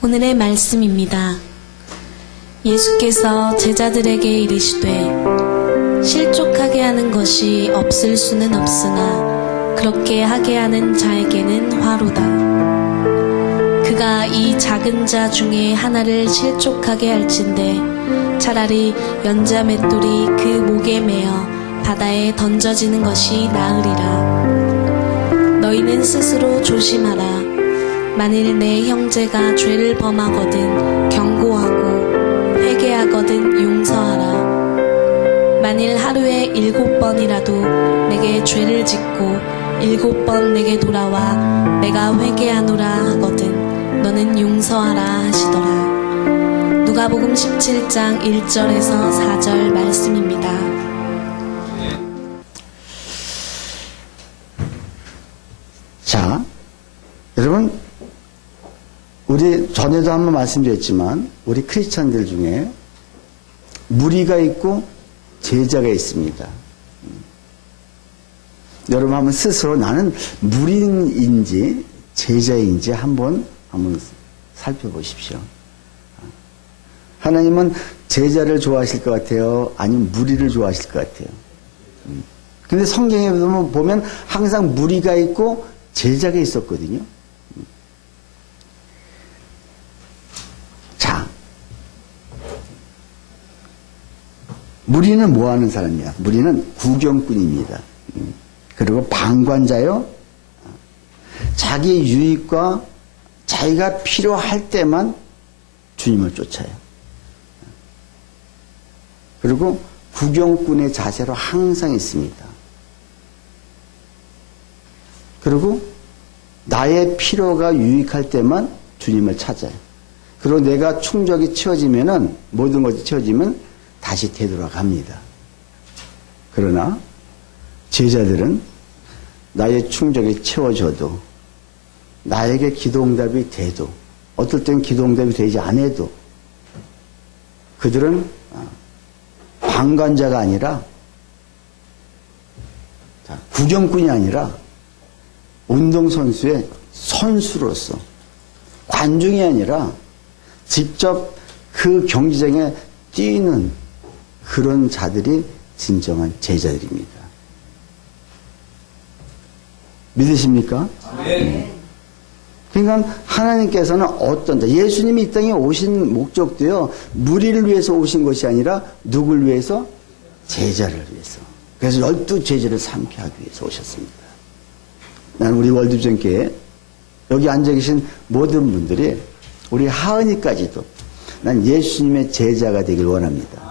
오늘의 말씀입니다. 예수께서 제자들에게 이르시되 실족하게 하는 것이 없을 수는 없으나 그렇게 하게 하는 자에게는 화로다. 그가 이 작은 자 중에 하나를 실족하게 할진대 차라리 연자 맷돌이 그 목에 매어 바다에 던져지는 것이 나으리라. 너희는 스스로 조심하라. 만일 내 형제가 죄를 범하거든 경고하고 회개하거든 용서하라. 만일 하루에 7번이라도 내게 죄를 짓고 7번 내게 돌아와 내가 회개하노라 하거든 너는 용서하라 하시더라. 누가복음 17장 1절에서 4절 말씀입니다. 자, 여러분, 우리 전에도 한번 말씀드렸지만 우리 크리스찬들 중에 무리가 있고 제자가 있습니다. 여러분 한번 스스로 나는 무리인지 제자인지 한번 살펴보십시오. 하나님은 제자를 좋아하실 것 같아요? 아니면 무리를 좋아하실 것 같아요? 근데 성경에 보면 항상 무리가 있고 제자가 있었거든요. 자, 무리는 뭐 하는 사람이야? 무리는 구경꾼입니다. 그리고 방관자요. 자기 유익과 자기가 필요할 때만 주님을 쫓아요. 그리고 구경꾼의 자세로 항상 있습니다. 그리고 나의 필요가 유익할 때만 주님을 찾아요. 그리고 내가 충족이 채워지면은 모든 것이 채워지면 다시 되돌아갑니다. 그러나 제자들은 나의 충족이 채워져도 나에게 기도응답이 돼도 어떨 땐 기도응답이 되지 않아도 그들은 방관자가 아니라 구경꾼이 아니라 운동선수의 선수로서 관중이 아니라 직접 그 경기장에 뛰는 그런 자들이 진정한 제자들입니다. 믿으십니까? 네. 그러니까 하나님께서는 어떤 자, 예수님이 이 땅에 오신 목적도요, 무리를 위해서 오신 것이 아니라 누굴 위해서? 제자를 위해서. 그래서 12제자를 삼게 하기 위해서 오셨습니다. 난 우리 월드비전교회 여기 앉아 계신 모든 분들이 우리 하은이까지도 난 예수님의 제자가 되길 원합니다.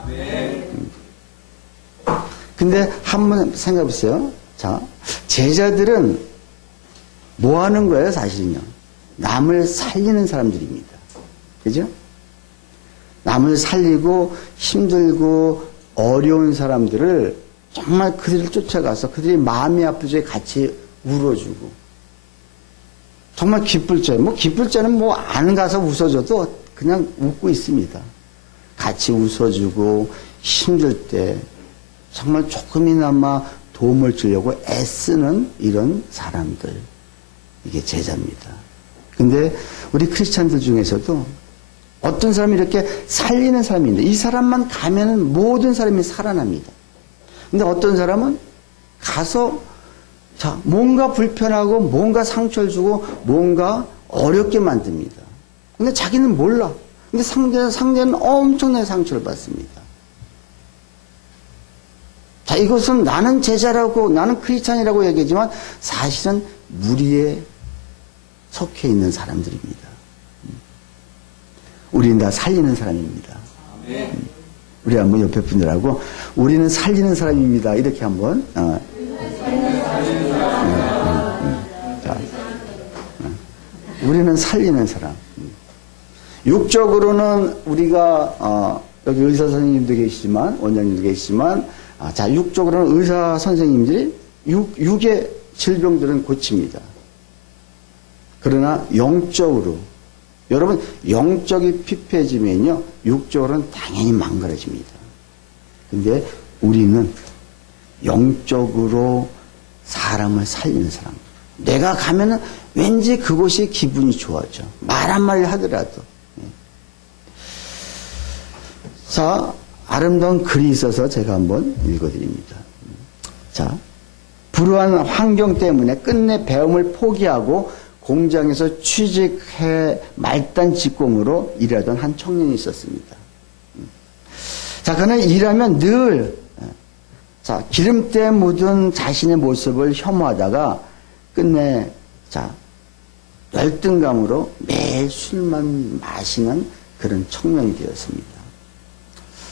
근데 한번 생각해 보세요. 자, 제자들은 뭐 하는 거예요, 사실은요? 남을 살리는 사람들입니다. 그죠? 남을 살리고 힘들고 어려운 사람들을 정말 그들을 쫓아가서 그들이 마음이 아플 적에 같이 울어주고 정말 기쁠 때, 기쁠 때는 안 가서 웃어줘도 그냥 웃고 있습니다. 같이 웃어주고 힘들 때 정말 조금이나마 도움을 주려고 애쓰는 이런 사람들, 이게 제자입니다. 근데 우리 크리스찬들 중에서도 어떤 사람이 이렇게 살리는 사람이 있는데 이 사람만 가면은 모든 사람이 살아납니다. 근데 어떤 사람은 가서 뭔가 불편하고 뭔가 상처를 주고 뭔가 어렵게 만듭니다. 근데 자기는 몰라. 근데 상대는 엄청나게 상처를 받습니다. 자, 이것은 나는 제자라고 나는 크리스찬이라고 얘기하지만 사실은 무리에 속해 있는 사람들입니다. 우리는 다 살리는 사람입니다. 우리 한번 옆에 분들하고 우리는 살리는 사람입니다. 이렇게 한번 우리는 살리는 사람. 육적으로는 우리가 여기 의사 선생님도 계시지만 원장님도 계시지만 자, 육적으로는 의사 선생님들이 육의 질병들은 고칩니다. 그러나 영적으로 여러분 영적이 피폐해지면요 육적으로는 당연히 망가져집니다. 근데 우리는 영적으로 사람을 살리는 사람. 내가 가면은 왠지 그곳이 기분이 좋아져. 말 한마디 하더라도 자, 아름다운 글이 있어서 제가 한번 읽어드립니다. 자, 불우한 환경 때문에 끝내 배움을 포기하고 공장에서 취직해 말단 직공으로 일하던 한 청년이 있었습니다. 자, 그는 일하면 늘 자, 기름때 묻은 자신의 모습을 혐오하다가 끝내 자, 열등감으로 매일 술만 마시는 그런 청년이 되었습니다.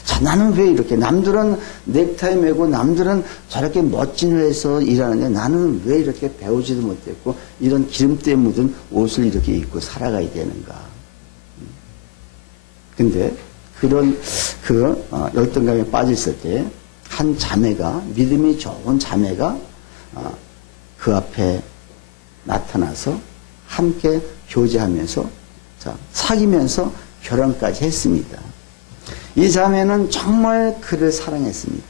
자, 나는 왜 이렇게 남들은 넥타이 매고 남들은 저렇게 멋진 회사에서 일하는데 나는 왜 이렇게 배우지도 못했고 이런 기름때 묻은 옷을 이렇게 입고 살아가야 되는가. 근데 그런 열등감에 빠져 있을 때 한 자매가, 믿음이 좋은 자매가 그 앞에 나타나서 함께 교제하면서 자, 사귀면서 결혼까지 했습니다. 이 자매는 정말 그를 사랑했습니다.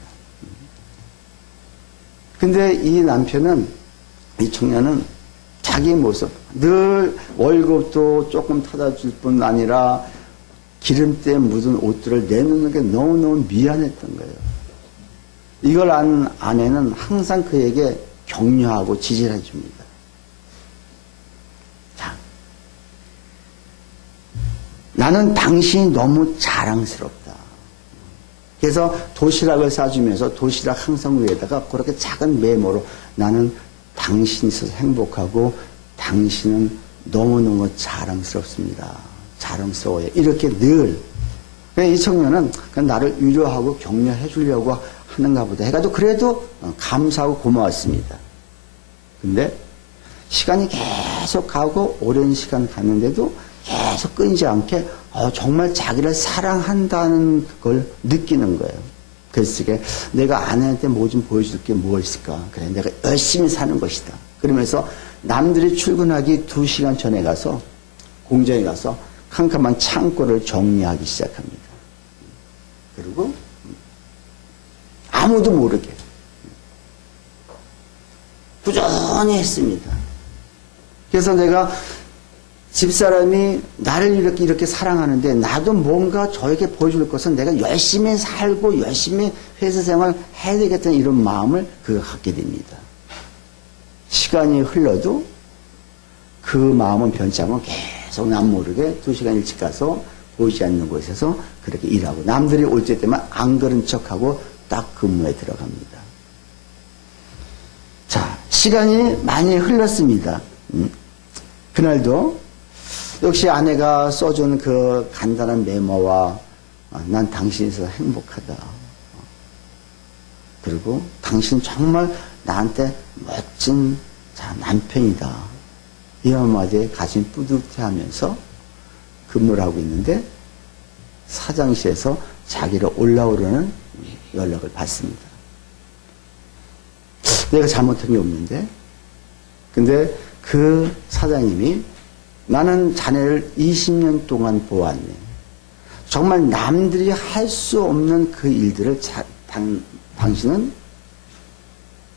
근데 이 남편은, 이 청년은 자기 모습, 늘 월급도 조금 타다 줄 뿐 아니라 기름때 묻은 옷들을 내놓는 게 너무너무 미안했던 거예요. 이걸 안 아내는 항상 그에게 격려하고 지지를 해줍니다. 자, 나는 당신이 너무 자랑스럽다. 그래서 도시락을 싸주면서 도시락 항상 위에다가 그렇게 작은 메모로 나는 당신이 있어서 행복하고 당신은 너무너무 자랑스럽습니다. 자랑스러워요. 이렇게 늘. 이 청년은 나를 위로하고 격려해 주려고 하는가 보다 해가지고 그래도 감사하고 고마웠습니다. 근데 시간이 계속 가고 오랜 시간 갔는데도 계속 끊이지 않게 정말 자기를 사랑한다는 걸 느끼는 거예요. 그래서 내가 아내한테 뭐 좀 보여줄 게 뭐 있을까? 그래, 내가 열심히 사는 것이다. 그러면서 남들이 출근하기 2시간 전에 가서 공장에 가서 캄캄한 창고를 정리하기 시작합니다. 그리고 아무도 모르게 꾸준히 했습니다. 그래서 내가 집사람이 나를 이렇게 사랑하는데 나도 뭔가 저에게 보여줄 것은 내가 열심히 살고 열심히 회사 생활 해야 되겠다는 이런 마음을 갖게 됩니다. 시간이 흘러도 그 마음은 변치 않고 계속 남 모르게 2시간 일찍 가서 보이지 않는 곳에서 그렇게 일하고 남들이 올 때만 안 그런 척하고 딱 근무에 들어갑니다. 자, 시간이 많이 흘렀습니다. 그날도 역시 아내가 써준 그 간단한 메모와 난 당신이 있어서 행복하다. 그리고 당신 정말 나한테 멋진 남편이다. 이 한마디에 가슴이 뿌듯해하면서 근무를 하고 있는데 사장실에서 자기를 올라오려는 연락을 받습니다. 내가 잘못한 게 없는데 근데 그 사장님이 나는 자네를 20년 동안 보았네. 정말 남들이 할 수 없는 그 일들을 당신은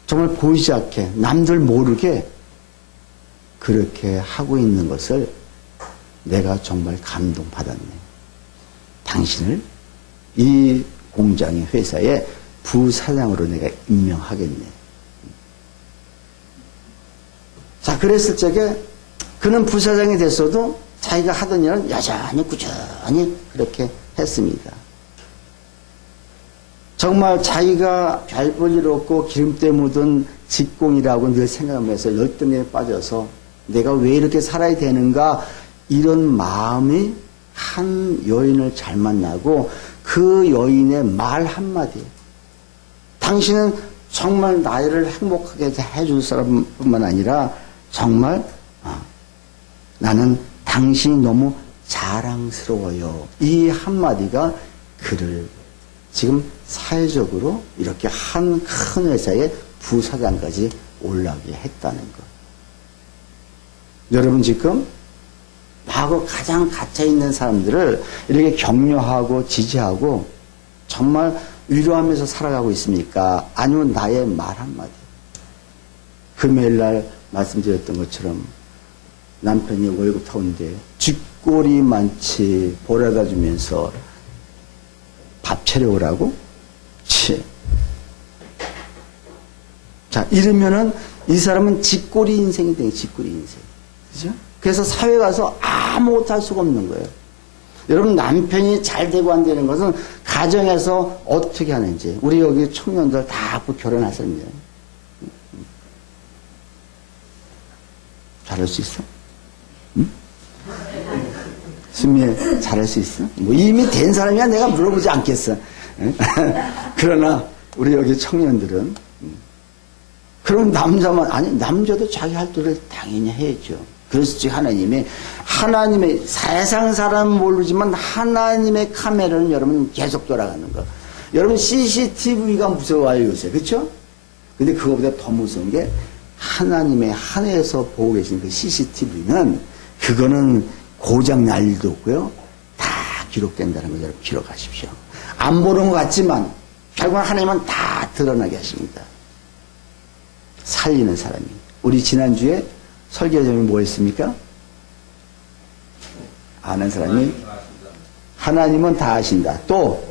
정말 보이지 않게 남들 모르게 그렇게 하고 있는 것을 내가 정말 감동받았네. 당신을 이 공장의 회사의 부사장으로 내가 임명하겠네. 자, 그랬을 적에 그는 부사장이 됐어도 자기가 하던 일은 여전히 꾸준히 그렇게 했습니다. 정말 자기가 별 볼 일 없고 기름때 묻은 직공이라고 늘 생각하면서 열등에 빠져서 내가 왜 이렇게 살아야 되는가 이런 마음이 한 여인을 잘 만나고 그 여인의 말 한마디 당신은 정말 나를 행복하게 해줄 사람뿐만 아니라 정말 나는 당신이 너무 자랑스러워요. 이 한마디가 그를 지금 사회적으로 이렇게 한 큰 회사의 부사장까지 올라가게 했다는 것. 여러분 지금 나하고 가장 갇혀있는 사람들을 이렇게 격려하고 지지하고 정말 위로하면서 살아가고 있습니까? 아니면 나의 말 한마디. 금요일날 말씀드렸던 것처럼 남편이 월급 타오는데 쥐꼬리만치 보라다 주면서 밥 차려오라고? 치. 자, 이러면은 이 사람은 쥐꼬리 인생이 돼요. 쥐꼬리 인생. 그죠? 그래서 사회 가서 아무것도 할 수가 없는 거예요. 여러분, 남편이 잘 되고 안 되는 것은 가정에서 어떻게 하는지. 우리 여기 청년들 다 결혼할 사람이에요. 잘할 수 있어? 응? 수미애, 잘할 수 있어? 뭐 이미 된 사람이야 내가 물어보지 않겠어. 그러나 우리 여기 청년들은 그럼 남자만, 아니 남자도 자기 할 일을 당연히 해야죠. 그래서 하나님의 세상 사람은 모르지만 하나님의 카메라는 여러분 계속 돌아가는 거. 여러분 CCTV가 무서워요 요새, 그렇죠? 근데 그거보다 더 무서운 게 하나님의 하늘에서 보고 계신 그 CCTV는 그거는 고장 날 일도 없고요. 다 기록된다는 거 여러분 기록하십시오. 안 보는 것 같지만 결국 하나님은 다 드러나게 하십니다. 살리는 사람이. 우리 지난주에 설교자님이 뭐 했습니까? 아는 사람이 하나님은 다 아신다. 또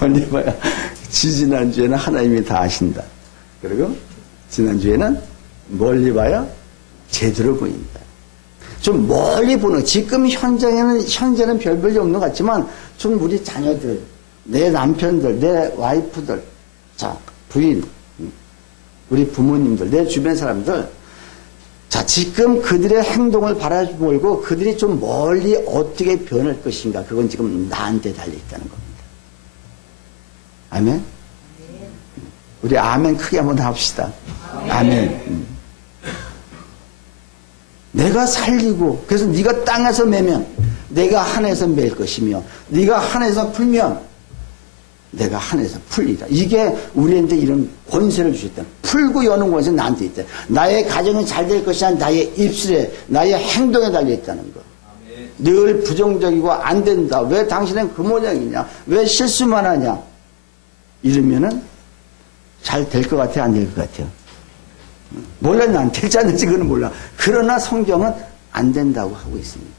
멀리 봐야. 지난주에는 하나님이 다 아신다. 그리고 지난주에는 멀리 봐야 제대로 보인다. 좀 멀리 보는, 지금 현재는 별 볼일 없는 것 같지만 좀 우리 자녀들, 내 남편들, 내 와이프들, 자, 부인, 우리 부모님들, 내 주변 사람들, 자, 지금 그들의 행동을 바라보고 그들이 좀 멀리 어떻게 변할 것인가, 그건 지금 나한테 달려있다는 겁니다. 아멘? 우리 아멘 크게 한번 합시다. 아멘. 내가 살리고, 그래서 네가 땅에서 매면 내가 하늘에서 맬 것이며, 네가 하늘에서 풀면 내가 하늘에서 풀리라. 이게 우리한테 이런 권세를 주셨다. 풀고 여는 권세 나한테 있다. 나의 가정이 잘 될 것이 아니라 나의 입술에, 나의 행동에 달려있다는 거. 늘 부정적이고 안 된다. 왜 당신은 그 모양이냐? 왜 실수만 하냐? 이러면은 잘 될 것 같아요? 안 될 것 같아요? 몰라, 난 될지 안 될지 그건 몰라. 그러나 성경은 안 된다고 하고 있습니다.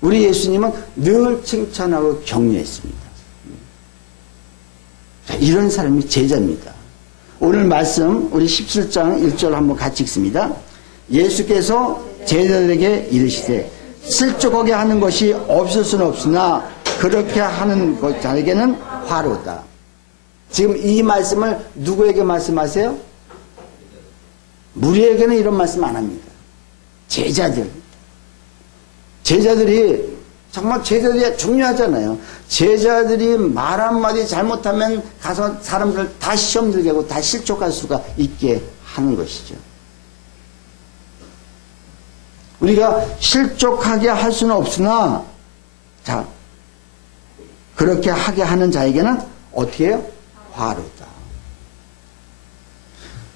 우리 예수님은 늘 칭찬하고 격려했습니다. 자, 이런 사람이 제자입니다. 오늘 말씀 우리 17장 1절 한번 같이 읽습니다. 예수께서 제자들에게 이르시되 실족하게 하는 것이 없을 수는 없으나 그렇게 하는 자에게는 화로다. 지금 이 말씀을 누구에게 말씀하세요? 무리에게는 이런 말씀 안 합니다. 제자들. 제자들이 정말 제자들이 중요하잖아요. 제자들이 말 한마디 잘못하면 가서 사람들 다 시험 들게 하고 다 실족할 수가 있게 하는 것이죠. 우리가 실족하게 할 수는 없으나, 자, 그렇게 하게 하는 자에게는 어떻게 해요? 화로다.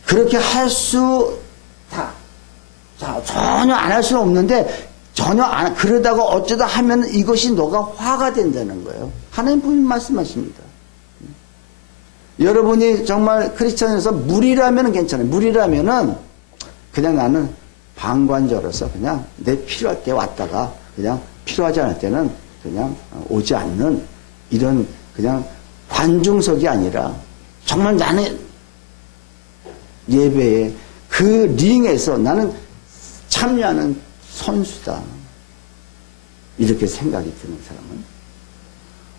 그렇게 할 수, 자, 전혀 안 할 수는 없는데, 전혀 안, 그러다가 어쩌다 하면 이것이 너가 화가 된다는 거예요. 하나님 분명히 말씀하십니다. 여러분이 정말 크리스천에서 무리라면 괜찮아요. 무리라면은 그냥 나는 방관자로서 그냥 내 필요할 때 왔다가 그냥 필요하지 않을 때는 그냥 오지 않는 이런 그냥 관중석이 아니라 정말 나는 예배에 그 링에서 나는 참여하는 선수다. 이렇게 생각이 드는 사람은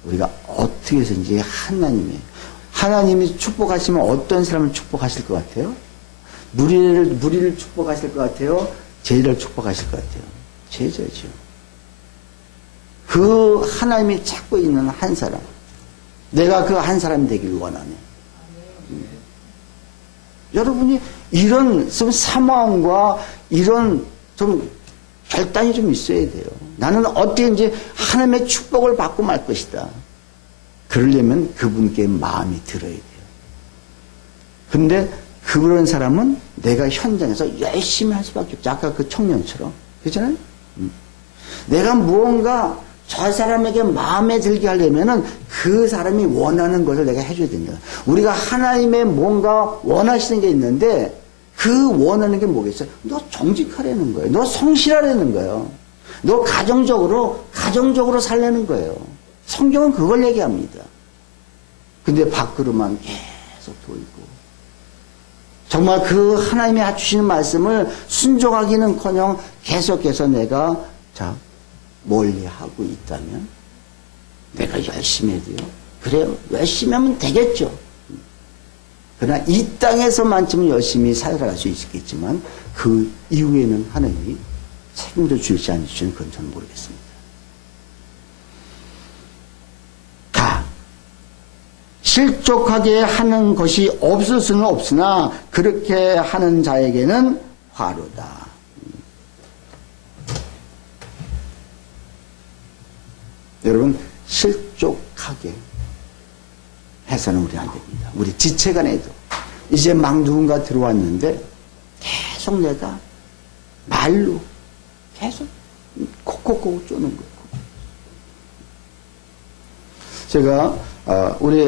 우리가 어떻게 해서든지 하나님이 축복하시면 어떤 사람을 축복하실 것 같아요? 무리를 축복하실 것 같아요? 제자를 축복하실 것 같아요? 제자죠. 그 하나님이 찾고 있는 한 사람, 내가 그 한 사람이 되길 원하네. 여러분이 이런 좀 사모함과 이런 좀 결단이 좀 있어야 돼요. 나는 어떻게든지 하나님의 축복을 받고 말 것이다. 그러려면 그분께 마음이 들어야 돼요. 근데 그런 사람은 내가 현장에서 열심히 할 수밖에 없죠. 아까 그 청년처럼. 그렇잖아요? 내가 무언가 저 사람에게 마음에 들게 하려면은 그 사람이 원하는 것을 내가 해줘야 됩니다. 우리가 하나님의 뭔가 원하시는 게 있는데 그 원하는 게 뭐겠어요? 너 정직하라는 거예요. 너 성실하라는 거예요. 너 가정적으로 살라는 거예요. 성경은 그걸 얘기합니다. 근데 밖으로만 계속 돌고 정말 그 하나님이 주시는 말씀을 순종하기는커녕 계속해서 내가 멀리하고 있다면 내가 열심히 해야 돼요. 그래요. 열심히 하면 되겠죠. 그러나 이 땅에서만쯤은 열심히 살아갈 수 있겠지만 그 이후에는 하나님이 책임져 주실지 안 주실지는 그건 저는 모르겠습니다. 실족하게 하는 것이 없을 수는 없으나 그렇게 하는 자에게는 화로다. 여러분, 실족하게 해서는 우리 안 됩니다. 우리 지체간에도 이제 막 누군가 들어왔는데 계속 내가 말로 계속 콕콕콕 쪼는 거예요. 제가 우리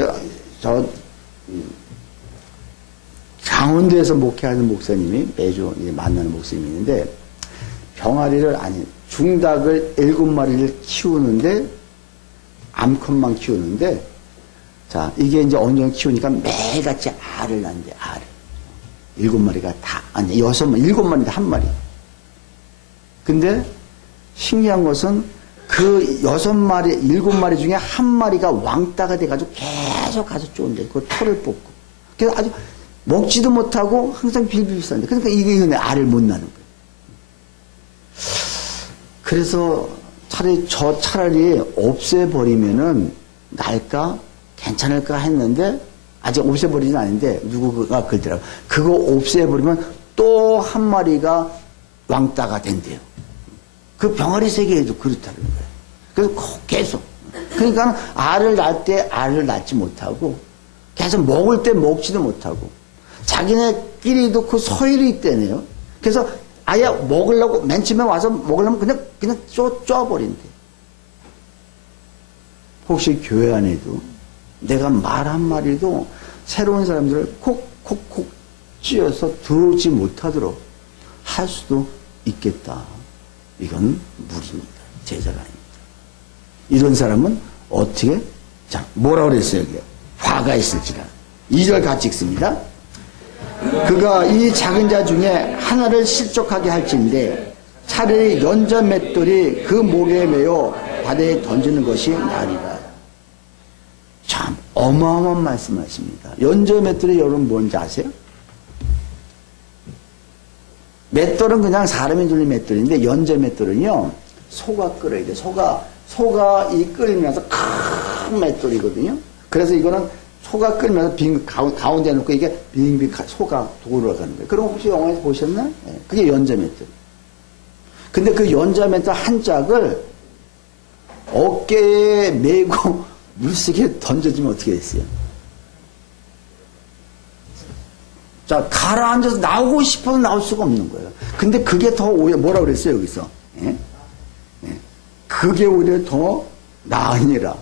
강원도에서 목회하는 목사님이 매주 만나는 목사님이 있는데 병아리를 중닭을 7마리를 키우는데 암컷만 키우는데 이게 이제 어느 정도 키우니까 매일같이 알을 낳는데 알을 7마리가 다 7마리 한 마리. 근데 신기한 것은 그 6마리, 7마리 중에 한 마리가 왕따가 돼가지고 계속 가서 쪼는데 그 털을 뽑고. 그래서 아주 먹지도 못하고 항상 빌빌 싸는데. 그러니까 이게 알을 못 낳는 거예요. 그래서 차라리 없애버리면은 날까? 괜찮을까 했는데 아직 없애버리진 않은데 누구가 그러더라고요. 그거 없애버리면 또 한 마리가 왕따가 된대요. 그 병아리 세계에도 그렇다는 거예요. 그래서 계속. 그러니까 알을 낳을 때 알을 낳지 못하고 계속 먹을 때 먹지도 못하고 자기네끼리도 그 서열이 있대네요. 그래서 아예 먹으려고 맨 처음에 와서 먹으려면 그냥 쪼버린대. 혹시 교회 안에도 내가 말 한마디도 새로운 사람들을 콕콕콕 찧어서 들어오지 못하도록 할 수도 있겠다. 이건 무리입니다. 제자가 아닙니다. 이런 사람은 어떻게? 뭐라고 그랬어요, 여기? 화가 있을지라. 2절 같이 읽습니다. 그가 이 작은 자 중에 하나를 실족하게 할진대 차라리 연자 맷돌이 그 목에 매어 바다에 던지는 것이 나으리라. 참 어마어마한 말씀하십니다. 연자 맷돌이 여러분 뭔지 아세요? 맷돌은 그냥 사람이 돌린 맷돌인데 연자 맷돌은요 소가 끓어야 돼. 소가 이 끓이면서 큰 맷돌이거든요. 그래서 이거는 소가 끓면서 가운데 놓고 이게 빙빙 소가 돌아가는 거예요. 그럼 혹시 영화에서 보셨나? 네, 그게 연자 맷돌. 근데 그 연자 맷돌 한 짝을 어깨에 메고 물속에 던져주면 어떻게 됐어요? 가라앉아서 나오고 싶어도 나올 수가 없는 거예요. 근데 그게 더 오히려 뭐라고 그랬어요, 여기서? 예? 예. 그게 오히려 더 나으니라.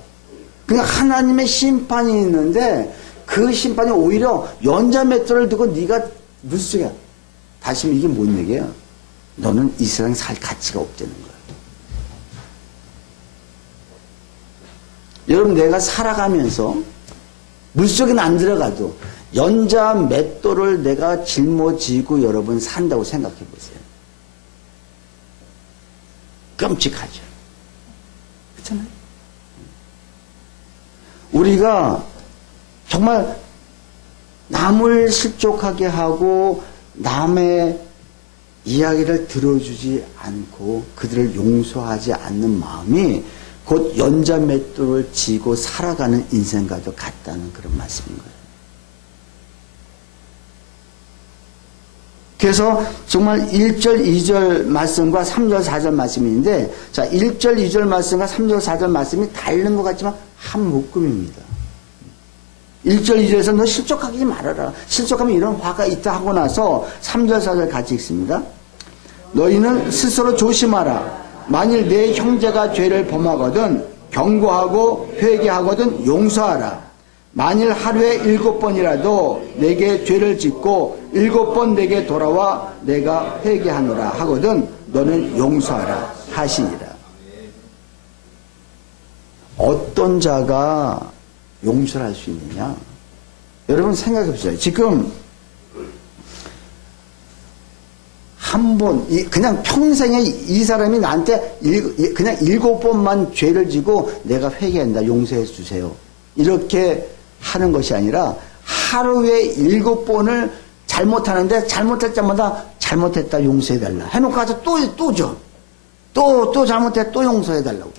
그러니까 하나님의 심판이 있는데 그 심판이 오히려 연자 맷돌을 두고 네가 물속에 다시 이게 뭔 얘기야? 너는 이 세상에 살 가치가 없다는 거야. 여러분 내가 살아가면서 물속에는 안 들어가도 연자 맷돌을 내가 짊어지고 여러분 산다고 생각해 보세요. 끔찍하죠. 그렇잖아요. 우리가 정말 남을 실족하게 하고 남의 이야기를 들어주지 않고 그들을 용서하지 않는 마음이 곧 연자 맷돌을 쥐고 살아가는 인생과도 같다는 그런 말씀인 거예요. 그래서 정말 1절, 2절 말씀과 3절, 4절 말씀이 있는데, 1절, 2절 말씀과 3절, 4절 말씀이 다른 것 같지만 한 묶음입니다. 1절, 2절에서 너 실족하지 말아라. 실족하면 이런 화가 있다 하고 나서 3절, 4절 같이 읽습니다. 너희는 스스로 조심하라. 만일 내 형제가 죄를 범하거든 경고하고 회개하거든 용서하라. 만일 하루에 7번이라도 내게 죄를 짓고 7번 내게 돌아와 내가 회개하노라 하거든 너는 용서하라 하시니라. 어떤 자가 용서를 할 수 있느냐? 여러분 생각해 보세요. 지금 한 번, 그냥 평생에 이 사람이 나한테 그냥 7번만 죄를 지고 내가 회개한다, 용서해 주세요. 이렇게 하는 것이 아니라 하루에 7번을 잘못하는데 잘못할 때마다 잘못했다, 용서해 달라. 해놓고 가서 또 줘. 또 잘못해, 또 용서해 달라고.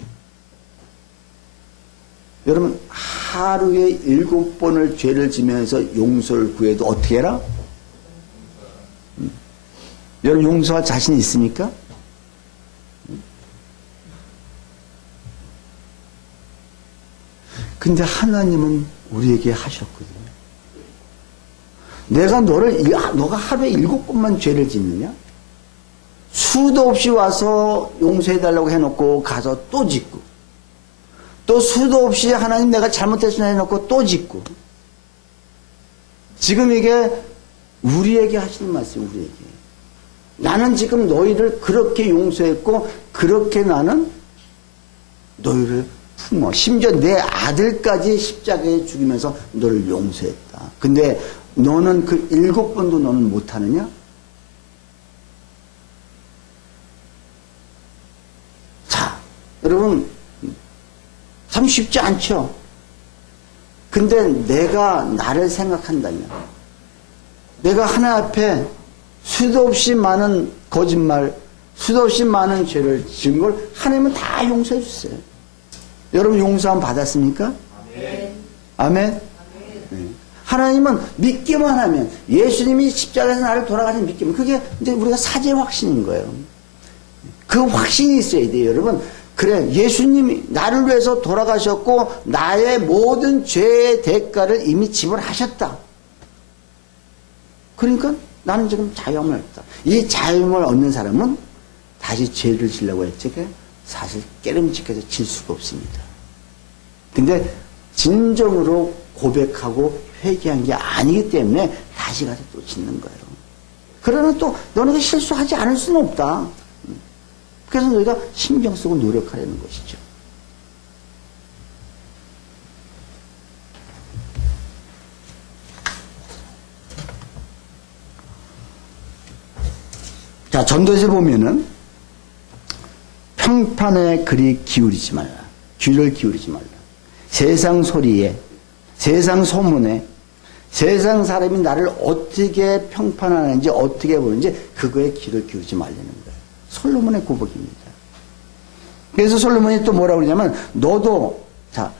여러분, 하루에 7번을 죄를 지면서 용서를 구해도 어떻게 해라? 여러분, 용서할 자신 있습니까? 근데 하나님은 우리에게 하셨거든요. 너가 하루에 7번만 죄를 짓느냐? 수도 없이 와서 용서해달라고 해놓고 가서 또 짓고, 또 수도 없이 하나님 내가 잘못했으나 해놓고 또 짓고. 지금 이게 우리에게 하시는 말씀, 우리에게. 나는 지금 너희를 그렇게 용서했고, 그렇게 나는 너희를 품어. 심지어 내 아들까지 십자가에 죽이면서 너를 용서했다. 근데 너는 그 7번도 너는 못하느냐? 자, 여러분, 참 쉽지 않죠? 근데 내가 나를 생각한다면, 내가 하나 앞에 수도 없이 많은 거짓말, 수도 없이 많은 죄를 지은 걸 하나님은 다 용서해 주세요. 여러분 용서함 받았습니까? 아멘. 아멘? 네. 하나님은 믿기만 하면, 예수님이 십자가에서 나를 돌아가신 믿기만, 그게 이제 우리가 사죄 확신인 거예요. 그 확신이 있어야 돼요, 여러분. 그래, 예수님이 나를 위해서 돌아가셨고 나의 모든 죄의 대가를 이미 지불하셨다. 그러니까 나는 지금 자유함을 얻었다. 이 자유함을 얻는 사람은 다시 죄를 지려고 했지, 사실 깨름직해서 질 수가 없습니다. 근데 진정으로 고백하고 회개한 게 아니기 때문에 다시 가서 또 짓는 거예요. 그러나 또 너네가 실수하지 않을 수는 없다. 그래서 너희가 신경 쓰고 노력하려는 것이죠. 자, 전도에서 보면은 평판에 귀를 기울이지 말라. 세상 소리에, 세상 소문에, 세상 사람이 나를 어떻게 평판하는지, 어떻게 보는지 그거에 귀를 기울이지 말라는 거예요. 솔로몬의 고백입니다. 그래서 솔로몬이 또 뭐라고 그러냐면, 너도 자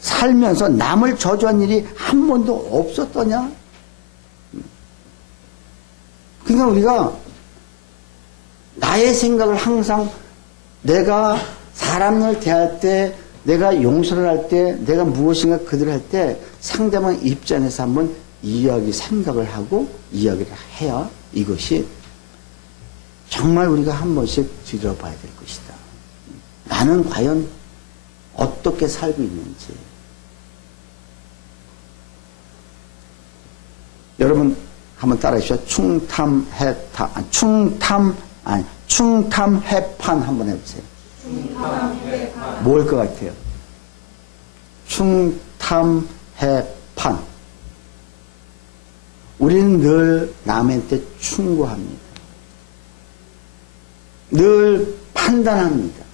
살면서 남을 저주한 일이 한 번도 없었더냐? 그러니까 우리가 나의 생각을 항상, 내가 사람을 대할 때, 내가 용서를 할 때, 내가 무엇인가 그들을 할 때 상대방 입장에서 한번 생각을 하고 이야기를 해야 이것이 정말 우리가 한 번씩 들여봐야 될 것이다. 나는 과연 어떻게 살고 있는지. 여러분 한번 따라해 주시죠. 충탐해판 한번 해보세요. 뭘 것 같아요? 충탐해판. 우리는 늘 남한테 충고합니다. 늘 판단합니다.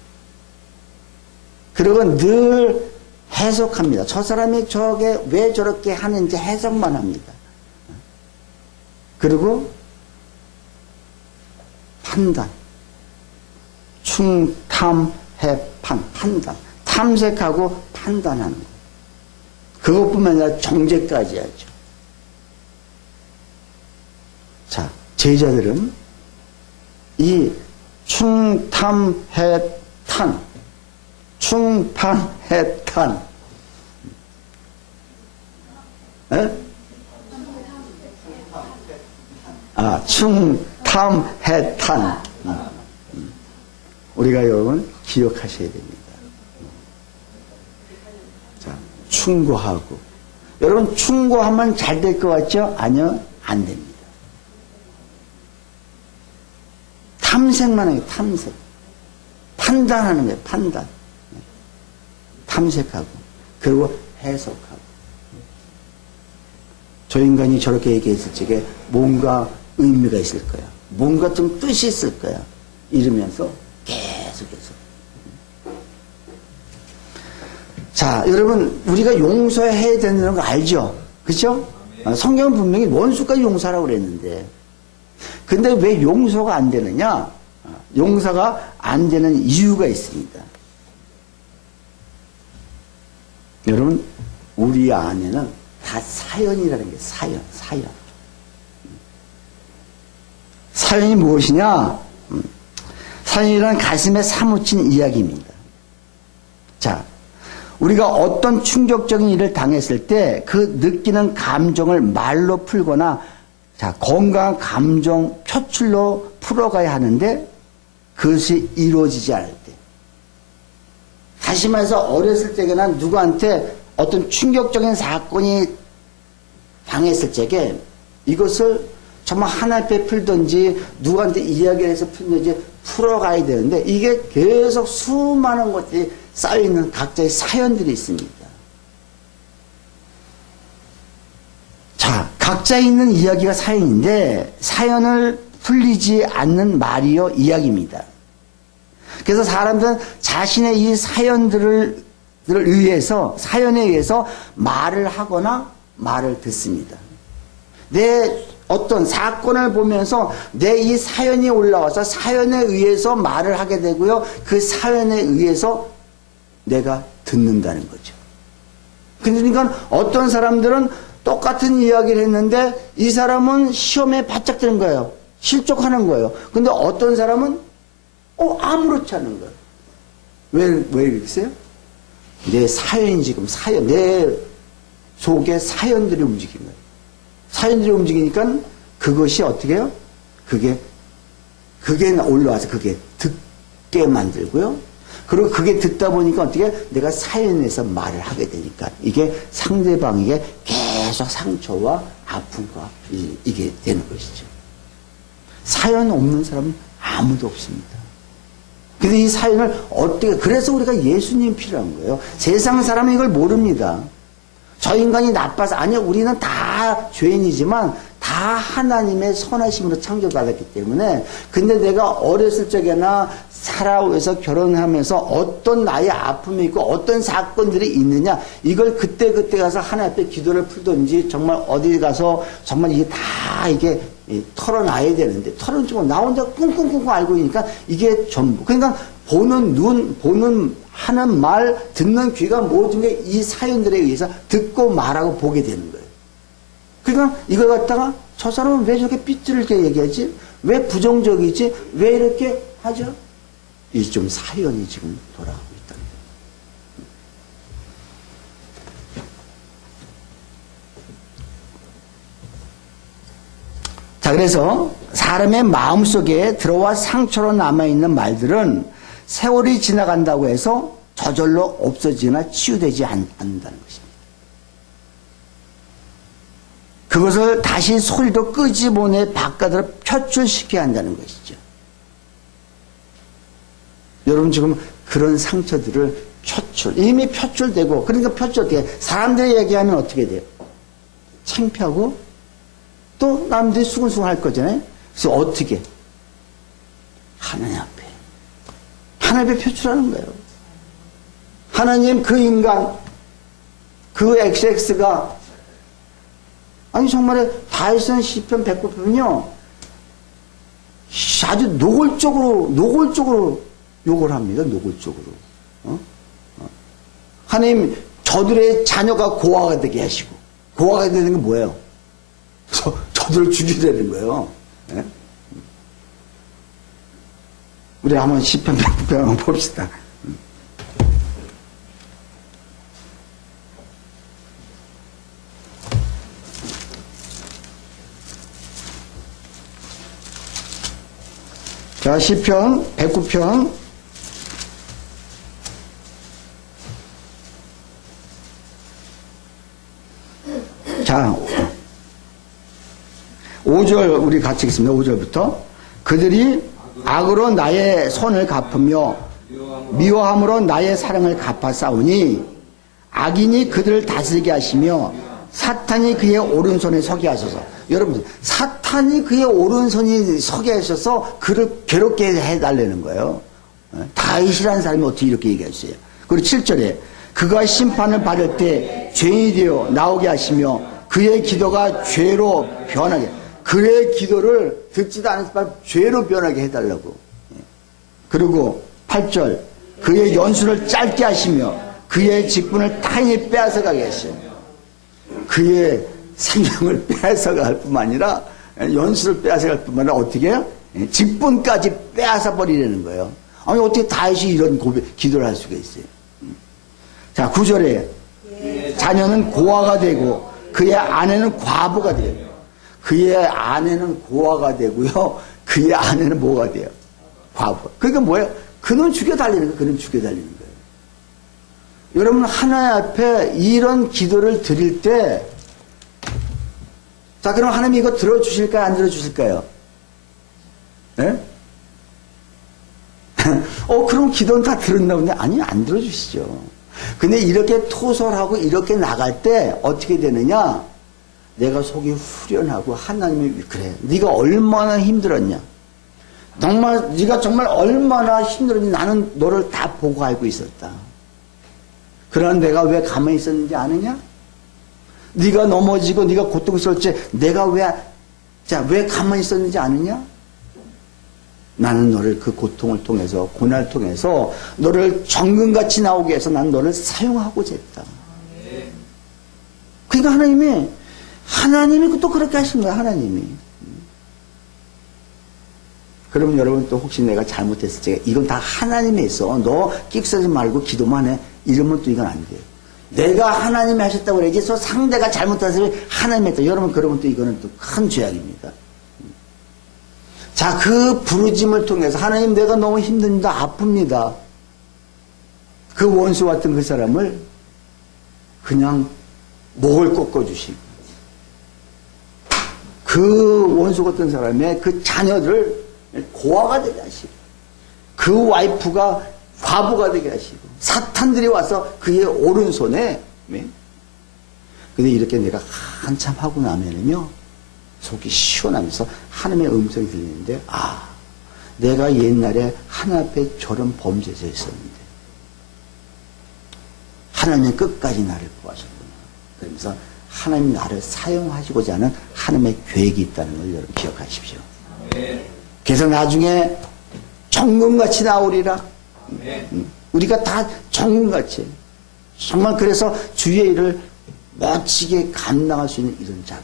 그리고 늘 해석합니다. 저 사람이 저게 왜 저렇게 하는지 해석만 합니다. 그리고 판단. 충탐해판. 판단. 탐색하고 판단하는 것. 그것뿐만 아니라 정죄까지 하죠. 자, 제자들은 이 충탐해탄, 충판해탄, 충탐해탄. 우리가 여러분 기억하셔야 됩니다. 자, 충고하고. 여러분 충고하면 잘 될 것 같죠? 아니요, 안 됩니다. 탐색만 해요, 탐색. 판단하는 거예요, 판단. 탐색하고 그리고 해석하고 저 인간이 저렇게 얘기했을 적에 뭔가 의미가 있을 거야. 뭔가 좀 뜻이 있을 거야. 이러면서 계속해서. 자, 여러분 우리가 용서해야 되는 거 알죠? 그렇죠? 성경은 분명히 원수까지 용서하라고 그랬는데 근데 왜 용서가 안 되느냐? 용서가 안 되는 이유가 있습니다. 여러분 우리 안에는 다 사연이라는 게 사연이 무엇이냐? 사연이란 가슴에 사무친 이야기입니다. 자, 우리가 어떤 충격적인 일을 당했을 때 그 느끼는 감정을 말로 풀거나 자, 건강한 감정 표출로 풀어가야 하는데 그것이 이루어지지 않을 때 다시 말해서 어렸을 때나 누구한테 어떤 충격적인 사건이 당했을 적에 이것을 정말 하나 앞에 풀든지 누구한테 이야기를 해서 풀든지 풀어가야 되는데 이게 계속 수많은 것들이 쌓여있는 각자의 사연들이 있습니다. 자, 각자 있는 이야기가 사연인데 사연을 풀리지 않는 말이요 이야기입니다. 그래서 사람들은 자신의 이 사연에 의해서 말을 하거나 말을 듣습니다. 내 어떤 사건을 보면서 내 이 사연이 올라와서 사연에 의해서 말을 하게 되고요. 그 사연에 의해서 내가 듣는다는 거죠. 그러니까 어떤 사람들은 똑같은 이야기를 했는데 이 사람은 시험에 바짝 드는 거예요. 실족하는 거예요. 근데 어떤 사람은 아무렇지 않은 거예요. 왜 그러겠어요? 내 사연이 지금 내 속에 사연들이 움직이는 거예요. 사연들이 움직이니까 그것이 어떻게 해요? 그게 올라와서 그게 듣게 만들고요. 그리고 그게 듣다 보니까 어떻게 내가 사연에서 말을 하게 되니까 이게 상대방에게 계속 상처와 아픔과 이게 되는 것이죠. 사연 없는 사람은 아무도 없습니다. 근데 이 사연을 그래서 우리가 예수님 필요한 거예요. 세상 사람은 이걸 모릅니다. 저 인간이 나빠서, 아니요, 우리는 다 죄인이지만 다 하나님의 선하심으로 창조받았기 때문에, 근데 내가 어렸을 적에나 살아오면서 결혼하면서 어떤 나의 아픔이 있고 어떤 사건들이 있느냐, 이걸 그때 가서 하나님 앞에 기도를 풀든지 정말 어디 가서 정말 이게 다 이게 털어놔야 되는데, 털어놓고 나 혼자 꿍꿍꿍꿍 알고 있으니까 이게 전부. 그러니까 보는 눈, 하는 말, 듣는 귀가 모든 게 이 사연들에 의해서 듣고 말하고 보게 되는 거예요. 그러니까 이걸 갖다가 저 사람은 왜 저렇게 삐뚤게 얘기하지? 왜 부정적이지? 왜 이렇게 하죠? 이 좀 사연이 지금 돌아가고 있다는 거예요. 자, 그래서 사람의 마음속에 들어와 상처로 남아있는 말들은 세월이 지나간다고 해서 저절로 없어지거나 치유되지 않는다는 것입니다. 그것을 다시 소리도 끄집어내 바깥으로 표출시켜야 한다는 것이죠. 여러분 지금 그런 상처들을 이미 표출되고, 그러니까 어떻게 사람들이 얘기하면 어떻게 돼요? 창피하고 또 남들이 수근수근 할 거잖아요. 그래서 어떻게? 하나님 앞에 표출하는 거예요. 하나님, 그 인간, 그 XX가, 아니 정말에 다윗은 시편 109편은요 아주 노골적으로 욕을 합니다. 노골적으로. 하나님, 저들의 자녀가 고아가 되게 하시고, 고아가 되는 건 뭐예요? 저들을 죽이려는 거예요. 네? 우리 한번 시편 109편 한번 봅시다. 자, 시편 109편 자, 5절 우리 같이 읽습니다. 5절부터 그들이 악으로 나의 손을 갚으며 미워함으로 나의 사랑을 갚아 싸우니 악인이 그들을 다스리게 하시며 사탄이 그의 오른손에 서게 하소서. 여러분, 사탄이 그의 오른손이 서게 하셔서 그를 괴롭게 해달라는 거예요. 다윗이라는 사람이 어떻게 이렇게 얘기했어요. 그리고 7절에 그가 심판을 받을 때 죄인이 되어 나오게 하시며 그의 기도가 죄로 변하게, 그의 기도를 듣지도 않을 바 죄로 변하게 해달라고. 그리고 8절 그의 연수를 짧게 하시며 그의 직분을 타인이 빼앗아가게 하시며, 그의 생명을 빼앗아갈 뿐만 아니라 연수를 빼앗아갈 뿐만 아니라 어떻게 해요? 직분까지 빼앗아 버리려는 거예요. 아니 어떻게 다윗이 이런 기도를 할 수가 있어요. 자, 9절에 자녀는 고아가 되고 그의 아내는 과부가 돼요. 그의 아내는 고아가 되고요, 그의 아내는 뭐가 돼요? 과부. 그러니까 뭐예요? 그는 죽여달리는 거예요. 그는 죽여달리는 거예요. 여러분, 하나님 앞에 이런 기도를 드릴 때, 자, 그럼 하나님이 이거 들어주실까요? 안 들어주실까요? 네? 그럼 기도는 다 들었나 본데, 아니, 안 들어주시죠. 근데 이렇게 토설하고 이렇게 나갈 때 어떻게 되느냐? 내가 속이 후련하고 하나님이, 그래, 네가 얼마나 힘들었냐? 정말 네가 정말 얼마나 힘들었니? 나는 너를 다 보고 알고 있었다. 그러나 내가 왜 가만히 있었는지 아느냐? 네가 넘어지고 네가 고통스러울 때 내가 왜 가만히 있었는지 아느냐? 나는 너를 그 고통을 통해서, 고난을 통해서 너를 정금같이 나오게 해서 난 너를 사용하고자 했다. 그러니까 하나님이 또 그렇게 하신 거야, 하나님이. 그러면 여러분 또 혹시 내가 잘못했을 때, 이건 다 하나님이 했어. 너 끽쓰지 말고 기도만 해. 이러면 또 이건 안 돼요. 내가 하나님이 하셨다고 그래야지, 상대가 잘못해서 하나님이 했다. 여러분, 그러면 또 이거는 또 큰 죄악입니다. 자, 그 부르짐을 통해서 하나님, 내가 너무 힘듭니다. 아픕니다. 그 원수 같은 그 사람을 그냥 목을 꺾어주시고, 그 원수 같은 사람의 그 자녀들을 고아가 되게 하시고, 그 와이프가 과부가 되게 하시고, 사탄들이 와서 그의 오른손에, 근데 이렇게 내가 한참 하고 나면은요, 속이 시원하면서 하나님의 음성이 들리는데, 내가 옛날에 하나님 앞에 저런 범죄자 있었는데 하나님은 끝까지 나를 보아셨구나. 그러면서 하나님 나를 사용하시고자 하는 하나님의 계획이 있다는 걸 여러분 기억하십시오. 그래서 나중에 정금같이 나오리라. 우리가 다 정금같이, 정말 그래서 주의 일을 멋지게 감당할 수 있는 이런 자로.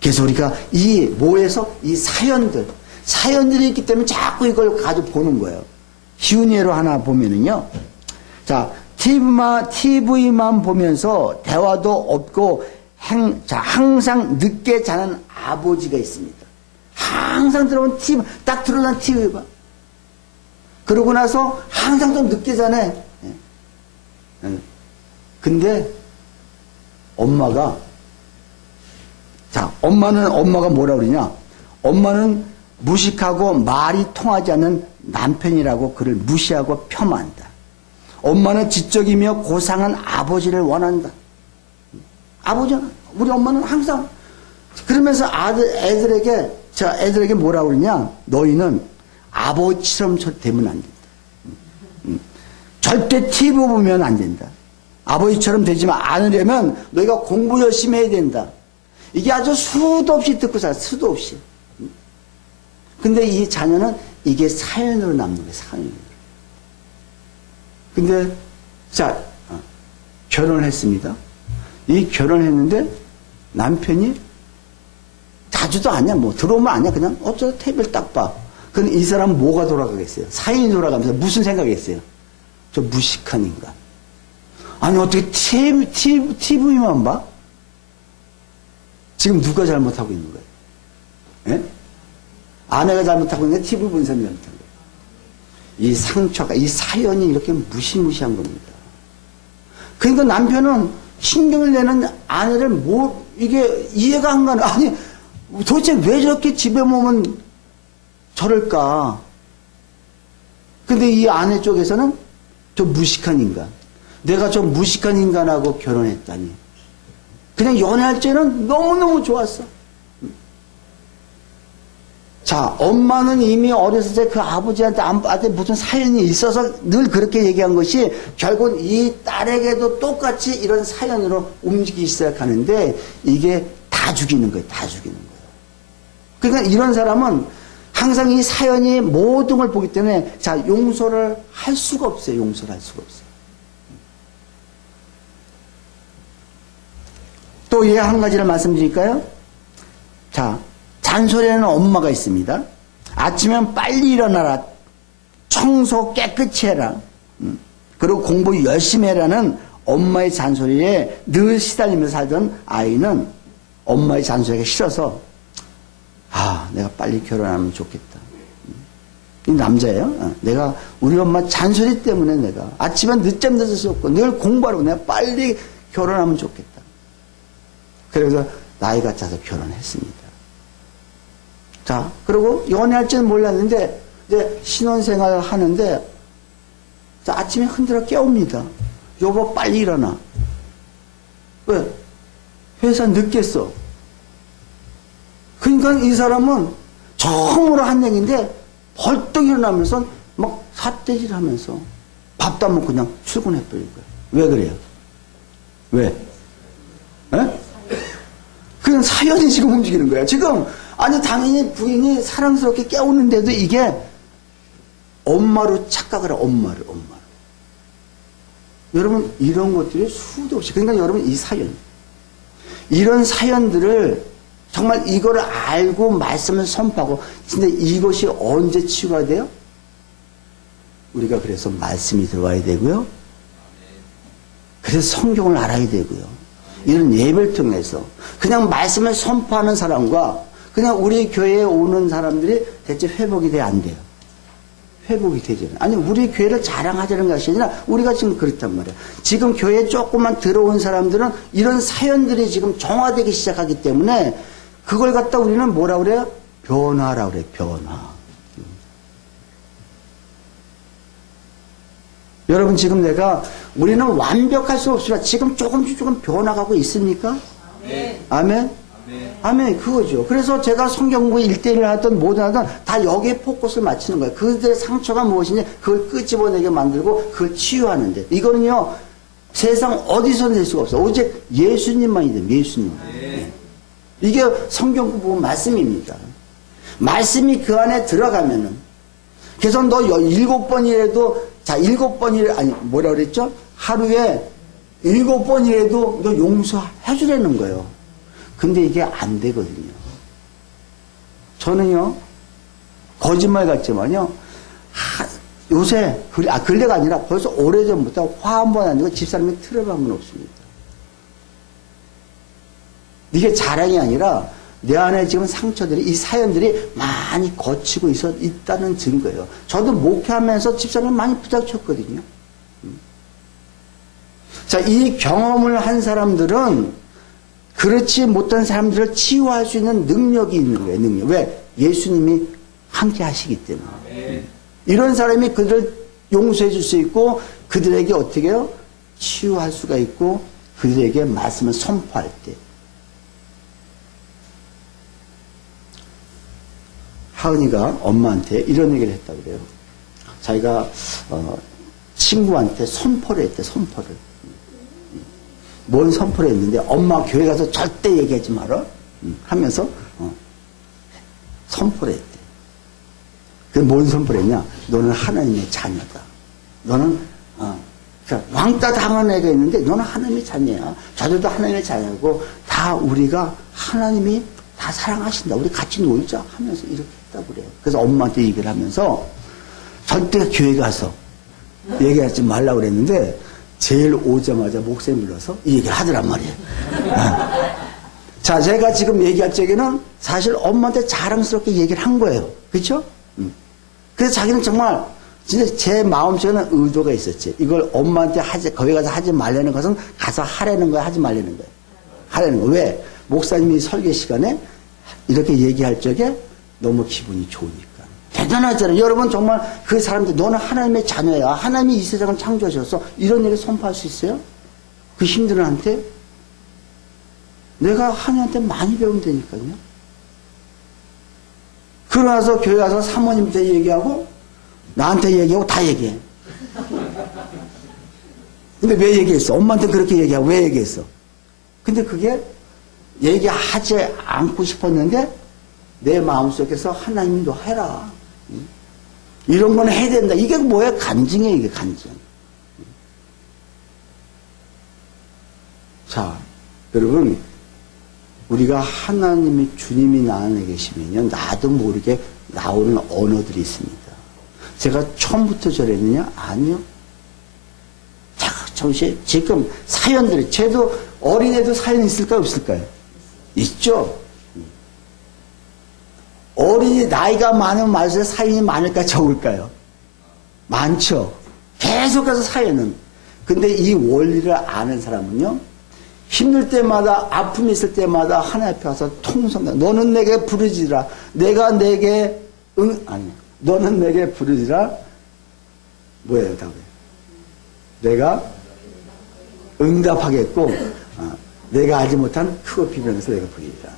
그래서 우리가 이 사연들이 있기 때문에 자꾸 이걸 가지고 보는 거예요. 쉬운 예로 하나 보면은요. 자, TV만 보면서 대화도 없고 항상 늦게 자는 아버지가 있습니다. 항상 들어오면 딱 들어난 TV 봐. 그러고 나서 항상 좀 늦게 자네. 근데 엄마가 뭐라 그러냐? 엄마는 무식하고 말이 통하지 않는 남편이라고 그를 무시하고 폄하한다. 엄마는 지적이며 고상한 아버지를 원한다. 우리 엄마는 항상 그러면서 애들에게 뭐라 그러냐? 너희는 아버지처럼 되면 안 된다. 절대 TV 보면 안 된다. 아버지처럼 되지만 않으려면 너희가 공부 열심히 해야 된다. 이게 아주 수도 없이 듣고 살아, 수도 없이. 근데 이 자녀는 이게 사연으로 남는 거예요, 사연으로. 근데, 결혼을 했습니다. 이 결혼했는데 남편이 자주도 아니야, 들어오면 아니야, 그냥 어쩌다 탭을 딱 봐. 그럼 이 사람은 뭐가 돌아가겠어요? 사연이 돌아가면서 무슨 생각이겠어요? 저 무식한 인간. 아니, 어떻게 TV만 봐? 지금 누가 잘못하고 있는 거예요? 예? 아내가 잘못하고 있는데 TV 본 사람이 잘못한 거예요. 이 상처가, 이 사연이 이렇게 무시무시한 겁니다. 그러니까 남편은 신경을 내는 아내를 이게 이해가 안 가는, 아니, 도대체 왜 저렇게 집에 오면 저럴까? 근데 이 아내 쪽에서는 저 무식한 인간. 내가 저 무식한 인간하고 결혼했다니. 그냥 연애할 때는 너무너무 좋았어. 자, 엄마는 이미 어렸을 때 그 아버지한테 무슨 사연이 있어서 늘 그렇게 얘기한 것이 결국 이 딸에게도 똑같이 이런 사연으로 움직이기 시작하는데 이게 다 죽이는 거예요. 다 죽이는 거예요. 그러니까 이런 사람은 항상 이 사연이 모든 걸 보기 때문에 자, 용서를 할 수가 없어요. 용서를 할 수가 없어요. 또 예 한 가지를 말씀드릴까요? 자, 잔소리하는 엄마가 있습니다. 아침엔 빨리 일어나라. 청소 깨끗이 해라. 그리고 공부 열심히 해라는 엄마의 잔소리에 늘 시달리면서 살던 아이는 엄마의 잔소리가 싫어서 내가 빨리 결혼하면 좋겠다. 이 남자예요. 내가 우리 엄마 잔소리 때문에 내가 아침엔 늦잠 자서 썼고 늘 공부하라고 내가 빨리 결혼하면 좋겠다. 그래서 나이가 차서 결혼했습니다. 자, 그리고 연애할 줄은 몰랐는데 이제 신혼생활을 하는데 자, 아침에 흔들어 깨웁니다. 여보 빨리 일어나. 왜? 회사 늦겠어. 그러니까 이 사람은 처음으로 한 얘기인데 벌떡 일어나면서 막 삿대질 하면서 밥도 안 먹고 그냥 출근해버린 거예요. 왜 그래요? 왜? 에? 그냥 사연이 지금 움직이는 거야. 지금 아니 당연히 부인이 사랑스럽게 깨우는데도 이게 엄마로 착각을 해. 엄마를. 여러분 이런 것들이 수도 없이 그러니까 여러분 이 사연 이런 사연들을 정말 이거를 알고 말씀을 선포하고 근데 이것이 언제 치유가 돼요? 우리가 그래서 말씀이 들어와야 되고요. 그래서 성경을 알아야 되고요. 이런 예배를 통해서 그냥 말씀을 선포하는 사람과 그냥 우리 교회에 오는 사람들이 대체 회복이 돼야 안 돼요. 회복이 되잖아요. 아니 우리 교회를 자랑하자는 것이 아니라 우리가 지금 그렇단 말이에요. 지금 교회에 조금만 들어온 사람들은 이런 사연들이 지금 정화되기 시작하기 때문에 그걸 갖다 우리는 뭐라 그래요? 변화라고 그래요. 변화. 여러분 지금 우리는 완벽할 수 없으나 지금 조금씩 변화가고 있습니까? 아멘. 아멘? 아멘. 그거죠. 그래서 제가 성경 공부 1대1을 하든 뭐든 하든 다 여기에 포커스를 맞추는 거예요. 그들의 상처가 무엇이냐 그걸 끄집어내게 만들고 그걸 치유하는데 이거는요 세상 어디서는 될 수가 없어요. 오직 예수님만이 돼요. 예수님. 네. 이게 성경 공부 말씀입니다. 말씀이 그 안에 들어가면은 그래서 너 7번이라도 자 7번이라 아니 뭐라 그랬죠? 하루에 7번이라도 너 용서해 주라는 거예요. 근데 이게 안 되거든요. 저는요 거짓말 같지만요 요새 근래가 아니라 벌써 오래전부터 화 한 번 안 내고 집사람이 틀어본 건 없습니다. 이게 자랑이 아니라 내 안에 지금 상처들이 이 사연들이 많이 거치고 있다는 증거예요. 저도 목회하면서 집사람을 많이 부닥쳤거든요. 자, 이 경험을 한 사람들은 그렇지 못한 사람들을 치유할 수 있는 능력이 있는 거예요. 능력. 왜? 예수님이 함께 하시기 때문에. 이런 사람이 그들을 용서해 줄 수 있고 그들에게 어떻게 해요? 치유할 수가 있고 그들에게 말씀을 선포할 때. 하은이가 엄마한테 이런 얘기를 했다고 그래요. 자기가 친구한테 선포를 했대. 선포를. 뭔 선포를 했는데 엄마 교회 가서 절대 얘기하지 마라 하면서 선포를 했대. 그게 뭔 선포를 했냐. 너는 하나님의 자녀다. 너는 왕따 당한 애가 있는데 너는 하나님의 자녀야. 저들도 하나님의 자녀고 다 우리가 하나님이 다 사랑하신다. 우리 같이 놀자 하면서 이렇게 했다고 그래요. 그래서 엄마한테 얘기를 하면서 절대 교회 가서 얘기하지 말라고 그랬는데 제일 오자마자 목소리 불러서 이 얘기를 하더란 말이에요. 자, 제가 지금 얘기할 적에는 사실 엄마한테 자랑스럽게 얘기를 한 거예요. 그렇죠? 그래서 자기는 정말 진짜 제 마음속에는 의도가 있었지. 이걸 엄마한테 거기 가서 하지 말라는 것은 가서 하라는 거야, 하지 말라는 거야. 하라는 거. 왜? 목사님이 설교 시간에 이렇게 얘기할 적에 너무 기분이 좋으니까. 대단하잖아요. 여러분 정말 그 사람들 너는 하나님의 자녀야. 하나님이 이 세상을 창조하셨어. 이런 얘기 선포할 수 있어요? 그 힘든 한테? 내가 하나님한테 많이 배우면 되니까요. 그러나서 교회 가서 사모님한테 얘기하고 나한테 얘기하고 다 얘기해. 근데 왜 얘기했어? 엄마한테 그렇게 얘기하고 왜 얘기했어? 근데 그게 얘기하지 않고 싶었는데 내 마음속에서 하나님이 너 해라. 이런 건 해야 된다. 이게 뭐야? 간증이에요. 이게 간증. 자, 여러분 우리가 하나님의 주님이 나 안에 계시면요. 나도 모르게 나오는 언어들이 있습니다. 제가 처음부터 저랬느냐? 아니요. 자, 잠시 지금 사연들이 쟤도 어린애도 사연 있을까요? 없을까요? 있죠. 어린이 나이가 많으면 말수록 사연이 많을까 적을까요? 많죠. 계속해서 사연은. 근데 이 원리를 아는 사람은요. 힘들 때마다 아픔이 있을 때마다 하나님 앞에 와서 통성해. 너는 내게 부르지라. 내가 내게 너는 내게 부르지라. 뭐예요 답이? 내가 응답하겠고 내가 알지 못한 크고 비변해서 내가 부르리라.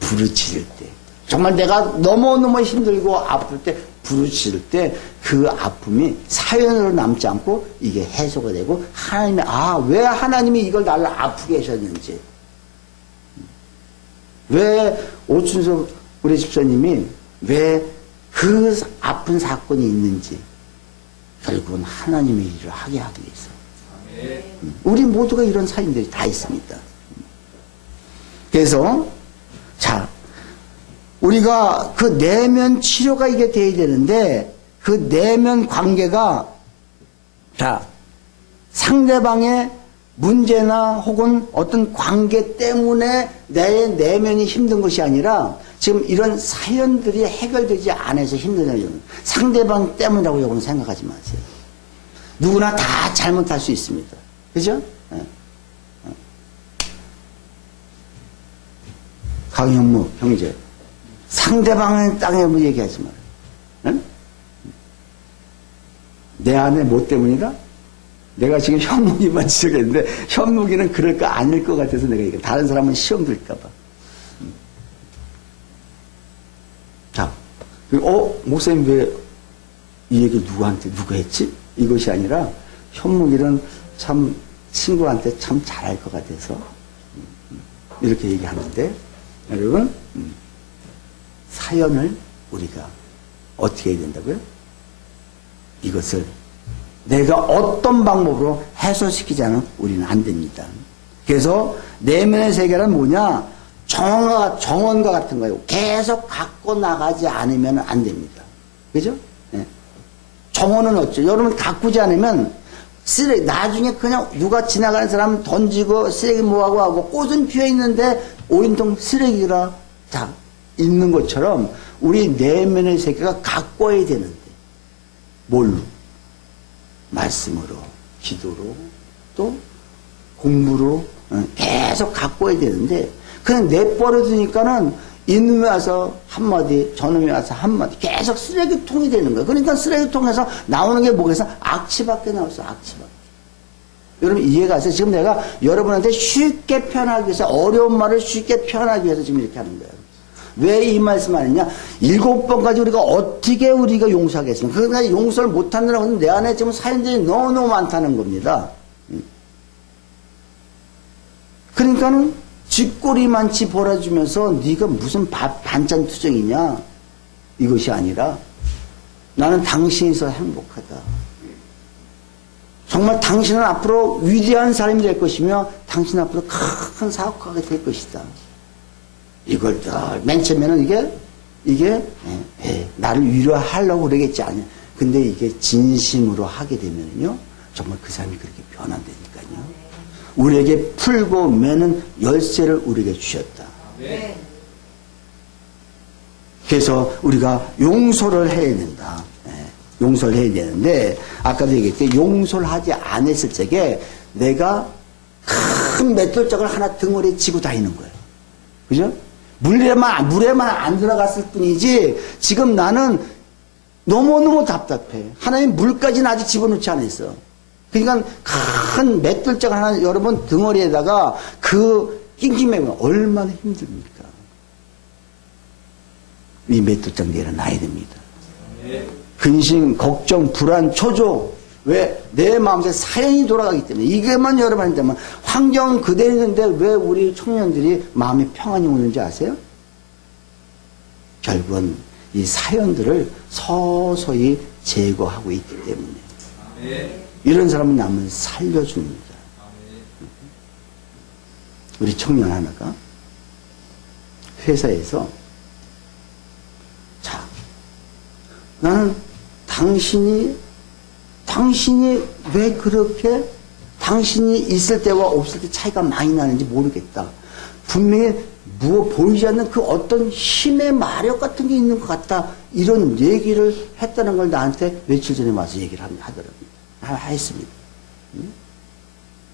부르짖을 때 정말 내가 너무너무 힘들고 아플 때 부르짖을 때 그 아픔이 사연으로 남지 않고 이게 해소가 되고 하나님이 왜 하나님이 이걸 나를 아프게 하셨는지 왜 오춘석 우리 집사님이 왜 그 아픈 사건이 있는지 결국은 하나님의 일을 하게 하기 위해서 우리 모두가 이런 사인들이 다 있습니다. 그래서 자 우리가 그 내면 치료가 이게 돼야 되는데 그 내면 관계가 자 상대방의 문제나 혹은 어떤 관계 때문에 내 내면이 힘든 것이 아니라 지금 이런 사연들이 해결되지 않아서 힘드네요. 상대방 때문이라고 여러분 생각하지 마세요. 누구나 다 잘못할 수 있습니다. 그죠? 강현무 형제 상대방의 땅에 뭐 얘기하지 마라. 응? 내 안에 뭐 때문이다? 내가 지금 현무기만 지적했는데 현무기는 그럴 거 아닐 것 같아서 내가 얘기해. 다른 사람은 시험 들까 봐. 자, 목사님 왜 이 얘기 누구한테 누가 했지? 이것이 아니라 현무기는 참 친구한테 참 잘할 것 같아서 이렇게 얘기하는데 여러분 사연을 우리가 어떻게 해야 된다고요? 이것을 내가 어떤 방법으로 해소시키지 않으면 우리는 안 됩니다. 그래서 내면의 세계란 뭐냐? 정원과 같은 거예요. 계속 갖고 나가지 않으면 안 됩니다. 그죠? 네. 정원은 어쩌죠? 여러분 가꾸지 않으면 쓰레기, 나중에 그냥 누가 지나가는 사람 던지고 쓰레기 모아고 하고 꽃은 피어 있는데 오인통 쓰레기가 다 있는 것처럼 우리 내면의 세계가 가꿔야 되는데 뭘로? 말씀으로, 기도로, 또 공부로 계속 가꿔야 되는데 그냥 내버려두니까는 이놈이 와서 한마디 저놈이 와서 한마디 계속 쓰레기통이 되는 거예요. 그러니까 쓰레기통에서 나오는 게 뭐겠어? 악취밖에 나왔어. 악취밖에. 여러분 이해가 가세요? 지금 내가 여러분한테 쉽게 표현하기 위해서 어려운 말을 쉽게 표현하기 위해서 지금 이렇게 하는 거예요. 왜 이 말씀 하느냐? 7번까지 우리가 어떻게 우리가 용서하겠습니까? 그러니까 용서를 못한다는 것은 내 안에 지금 사연들이 너무너무 많다는 겁니다. 그러니까는 쥐꼬리만치 벌어주면서 네가 무슨 반찬 투정이냐? 이것이 아니라 나는 당신이서 행복하다. 정말 당신은 앞으로 위대한 사람이 될 것이며 당신 앞으로 큰 사업가가 될 것이다. 이걸 맨 처음에는 이게 나를 위로하려고 그러겠지 아니야. 근데 이게 진심으로 하게 되면요 정말 그 사람이 그렇게 변한다니까요. 우리에게 풀고 매는 열쇠를 우리에게 주셨다. 그래서 우리가 용서를 해야 된다. 용서를 해야 되는데 아까도 얘기했듯이 용서를 하지 않았을 적에 내가 큰 맷돌짝을 하나 등어리에 지고 다니는 거예요. 그죠? 물에만 안 들어갔을 뿐이지 지금 나는 너무너무 답답해. 하나님 물까지는 아직 집어넣지 않았어. 그러니까 큰 맷돌짝 하나 여러분 덩어리에다가 그 낑낑매면 얼마나 힘듭니까? 이 맷돌짝 내려놔야 됩니다. 근심, 걱정, 불안, 초조. 왜? 내 마음속에 사연이 돌아가기 때문에. 이게만 여러분 한다면 환경은 그대로 있는데 왜 우리 청년들이 마음에 평안이 오는지 아세요? 결국은 이 사연들을 서서히 제거하고 있기 때문에. 이런 사람은 남을 살려줍니다. 우리 청년 하나가 회사에서 자, 나는 당신이 왜 그렇게 당신이 있을 때와 없을 때 차이가 많이 나는지 모르겠다. 분명히 보이지 않는 그 어떤 힘의 마력 같은 게 있는 것 같다. 이런 얘기를 했다는 걸 나한테 며칠 전에 와서 얘기를 하더라고요. 했습니다.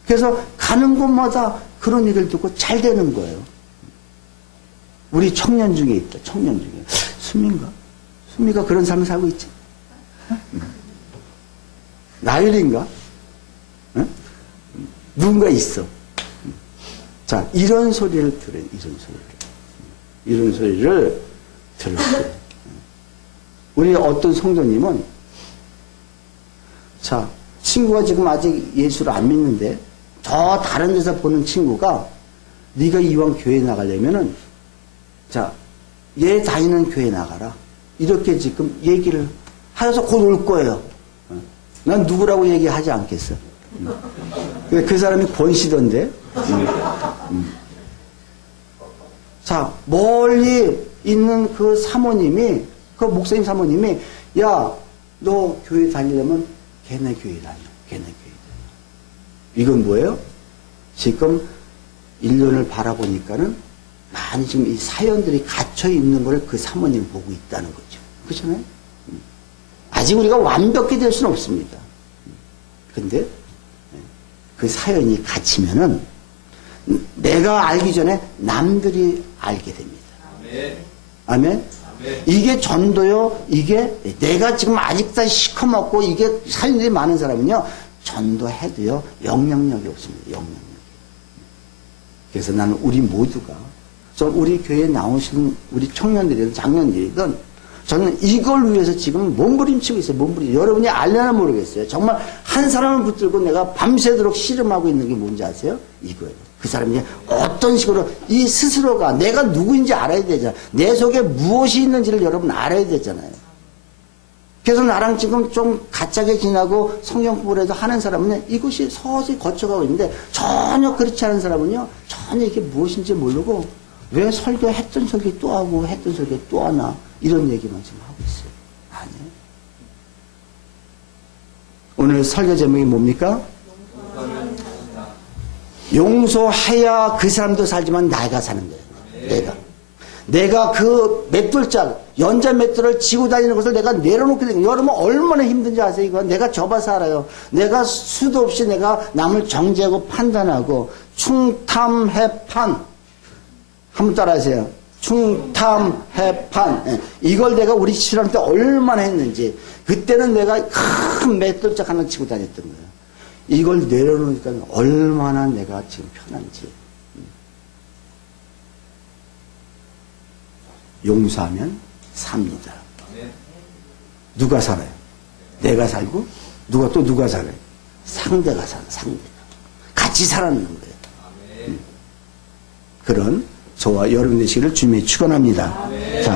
그래서 가는 곳마다 그런 얘기를 듣고 잘 되는 거예요. 우리 청년 중에 있다. 청년 중에. 수미가 그런 삶을 살고 있지? 나율인가? 누군가 있어. 자, 이런 소리를 들어요. 이런 소리를 들었어요. 우리 어떤 성도님은 자, 친구가 지금 아직 예수를 안 믿는데 저 다른 데서 보는 친구가 네가 이왕 교회 나가려면은 자, 얘 다니는 교회 나가라. 이렇게 지금 얘기를 하여서 곧 올 거예요. 난 누구라고 얘기하지 않겠어. 그 사람이 권씨던데. 자, 멀리 있는 그 사모님이, 그 목사님 사모님이, 야, 너 교회 다니려면 걔네 교회 다녀. 이건 뭐예요? 지금 1년을 바라보니까는 많이 지금 이 사연들이 갇혀 있는 걸 그 사모님 보고 있다는 거죠. 그렇잖아요? 아직 우리가 완벽히 될 수는 없습니다. 근데 그 사연이 갇히면은 내가 알기 전에 남들이 알게 됩니다. 아멘? 이게 전도요, 이게 내가 지금 아직도 시커멓고 이게 사연들이 많은 사람은요, 전도해도요, 영향력이 없습니다. 영향력이. 그래서 나는 우리 모두가, 우리 교회에 나오시는 우리 청년들이든 장년들이든 저는 이걸 위해서 지금 몸부림치고 있어요. 여러분이 알려나 모르겠어요. 정말 한 사람을 붙들고 내가 밤새도록 씨름하고 있는 게 뭔지 아세요? 이거예요. 그 사람이 어떤 식으로 이 스스로가 내가 누구인지 알아야 되잖아요. 내 속에 무엇이 있는지를 여러분 알아야 되잖아요. 그래서 나랑 지금 좀 가짜게 지나고 성경 공부를 해서 하는 사람은 이것이 서서히 거쳐가고 있는데 전혀 그렇지 않은 사람은요. 전혀 이게 무엇인지 모르고 왜 설교했던 설교 또 하고 했던 설교 또 하나 이런 얘기만 지금 하고 있어요. 아니에요. 오늘 설교 제목이 뭡니까? 용서해야 그 사람도 살지만 내가 사는 거예요. 내가 그 맷돌짝 연자 맷돌을 지고 다니는 것을 내가 내려놓게 되는 거예요. 여러분 얼마나 힘든지 아세요? 이거 내가 접어서 알아요. 내가 수도 없이 내가 남을 정죄하고 판단하고 충탐해판 한번 따라하세요. 충탐해판. 이걸 내가 우리 신앙 때 얼마나 했는지. 그때는 내가 큰 맷돌짝 하나 치고 다녔던 거예요. 이걸 내려놓으니까 얼마나 내가 지금 편한지. 용서하면 삽니다. 누가 살아요? 내가 살고 누가 살아요? 상대가 살아. 상대가. 같이 살아가는 거예요. 그런 저와 여러분 되시기를 주님의 축원합니다.